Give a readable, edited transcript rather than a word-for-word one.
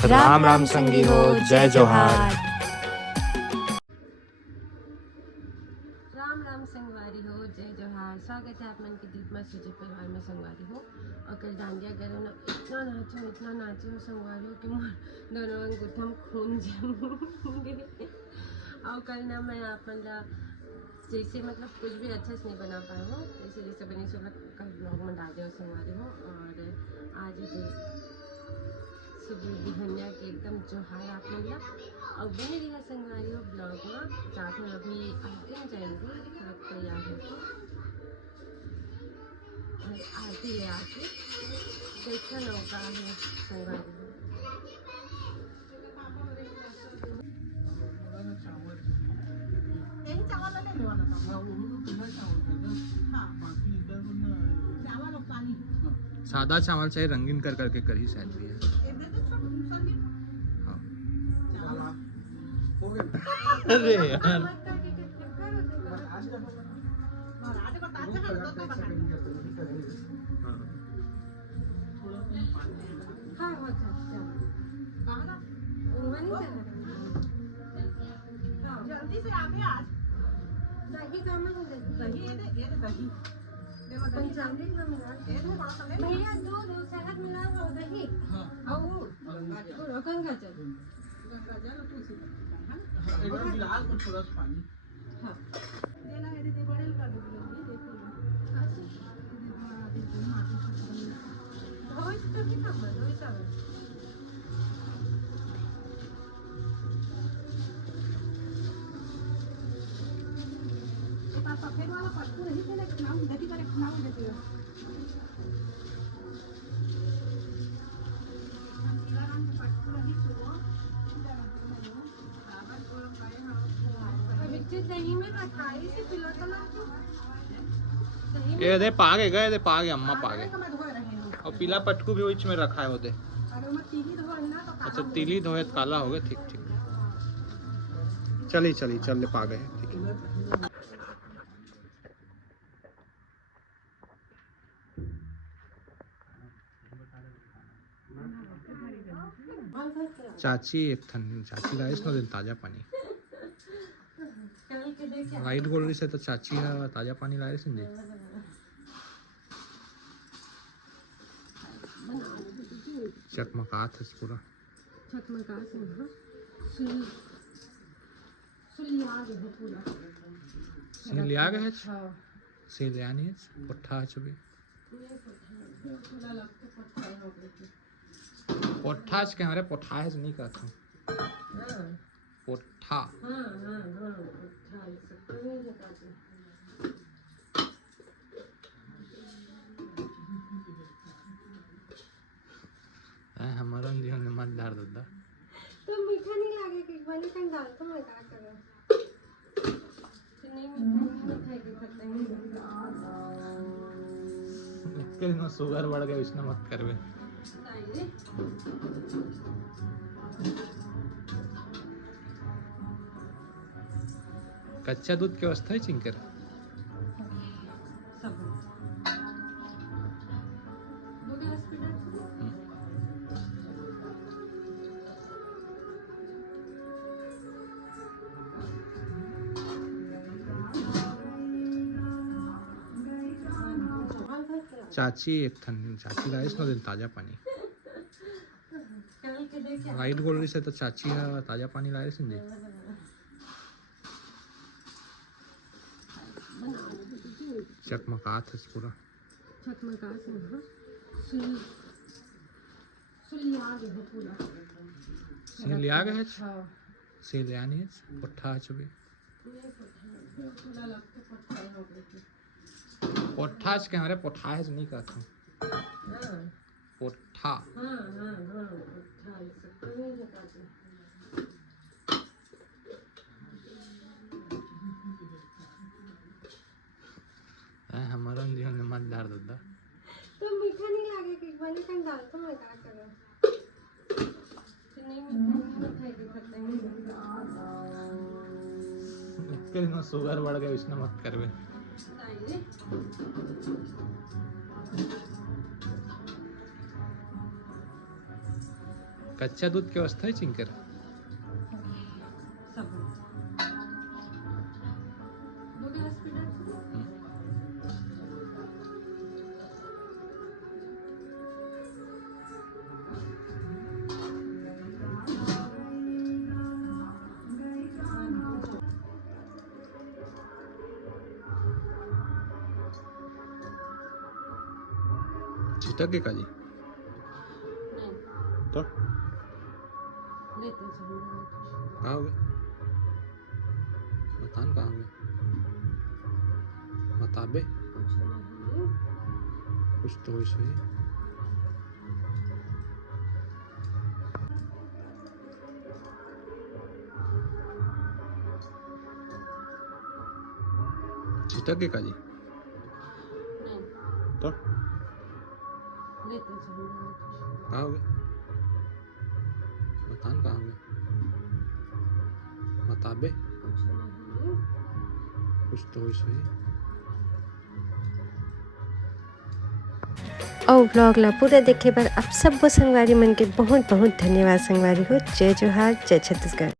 राम राम संगी हो, जय जोहार। राम राम संगवारी हो, जय जोहार। स्वागत है आप मन की दीपमा सुजी परिवार में संगवारी हो। और कल डांडिया करो ना, इतना नाचो संगवारी हो कि मोर दोनों अंगूठा में खून जम गए। और कल ना मैं अपन ला जैसे मतलब कुछ भी अच्छे से नहीं बना पाए हो, जैसे जैसे बनी सो कल ब्लॉग में डाल दो संगवारी हो। और आज सुबह बिहनिया के एकदम जोहार आप लोग ला और बने रहा संगवारी हो ब्लॉग में। साथ में अभी आरती में जाएंगे, थोड़ा तैयार होकर आरती ले आके देखा नौका है संगवारी हो। यही चावल ले लो वाला था। वो तो पीला चावल था। हाँ बाकी इधर चावल और पानी। सादा चावल चाहिए, रंगीन कर करके करी शायद भी है। ये दे दो संदीप। हाँ। चावल हो अरे यार, आज का महाराज बताते हैं तो बताते हैं। थोड़ा पानी हाँ हाँ कहाँ ना वहीं जल्दी से आगे आज दही का मैं दही ये दे दही पंचामृत में मिला ये दे बड़ा सा ले भैया दूध और शहद मिला और दही और गंगा जल गंगा जल तुलसी एक बार गिलास में थोड़ा सा पानी। हाँ देना है दे बड़े कर दो देखो धोइस तो की काम है धोइस आवे तो सफेद वाला पट्टू रही थे लेकिन नाम दही करे नाम देती है नीला रंग के पट्टू रही तो बिच्चे दही में रखाई से पीला कलर की दही में ये दे पागे गए, दे पागे अम्मा पागे। का मैं धोए रही हूं और पीला पटकू भी बीच में रखा है वो दे। अरे मैं तीली धोए ना तो अच्छा तिली धोए तो काला हो गया। ठीक ठीक, चली चली चल ले पागे है। ठीक है। चाची एक थन चाची लाइस ना दिन ताजा पानी कल के देखे लाइट बोल रही से तो चाची है ताजा पानी लाए से दे। चकमकात है पूरा। चकमका से हाँ सुलिया गए पूरा सिंह लिया गए है। हाँ सिंह लिया नहीं है। पुट्ठा चुबी पूरा लगता पट्टा हो गई पुट्ठा के हमारे पुट्ठा है नहीं कहता हूँ। हाँ पुट्ठा हाँ हाँ हाँ पट्टा इसे कहीं जगह हमारा जीवन में मत डाल दो। तो मीठा नहीं लगे कि वाली कंग डाल तो मैं क्या करूं नहीं मीठा के खत्ता नहीं इसके दिन शुगर बढ़ गया इसने मत करवे। कच्चा दूध की अवस्था है चिंकर सब दो गिलास पी ले चाची एक थन चाची लाइस ना दिन ताजा पानी कल के देखे लाइट बोल रही से तो चाची है ताजा पानी लाए से दे। चकमकात है पूरा। चकमका से हाँ सुलिया गए पूरा सिंह लिया गए है। हाँ सिंह लिया नहीं है। पुट्ठा चुबी पूरा लगता पट्टा हो गई पुट्ठा के हमारे पुट्ठा है नहीं कहता हूँ। हाँ पुट्ठा हाँ हाँ हाँ पट्टा इसे कहीं जगह हमारा जीवन में मत डाल दो। तो मीठा नहीं लगे कि वाली कंग डाल तो मैं क्या करूं नहीं मीठा के खत्ता नहीं इसके दिन शुगर बढ़ गया इसने मत करवे। कच्चा दूध की अवस्था है चिंकर सब दोघे हॉस्पिटल छिटक के काजी नहीं तो लेते चलो कहाँ हो गए बतान कहाँ हो गए बताबे कुछ नहीं कुछ तो हो सही छिटक के काजी नहीं तो लेते चलो कहाँ हो गए बतान कहाँ हो गए बताबे कुछ नहीं कुछ तो हो सही और ब्लॉग ला पूरा देखे पर आप सब संगवारी मन के बहुत बहुत धन्यवाद संगवारी हो। जय जोहार, जय छत्तीसगढ़।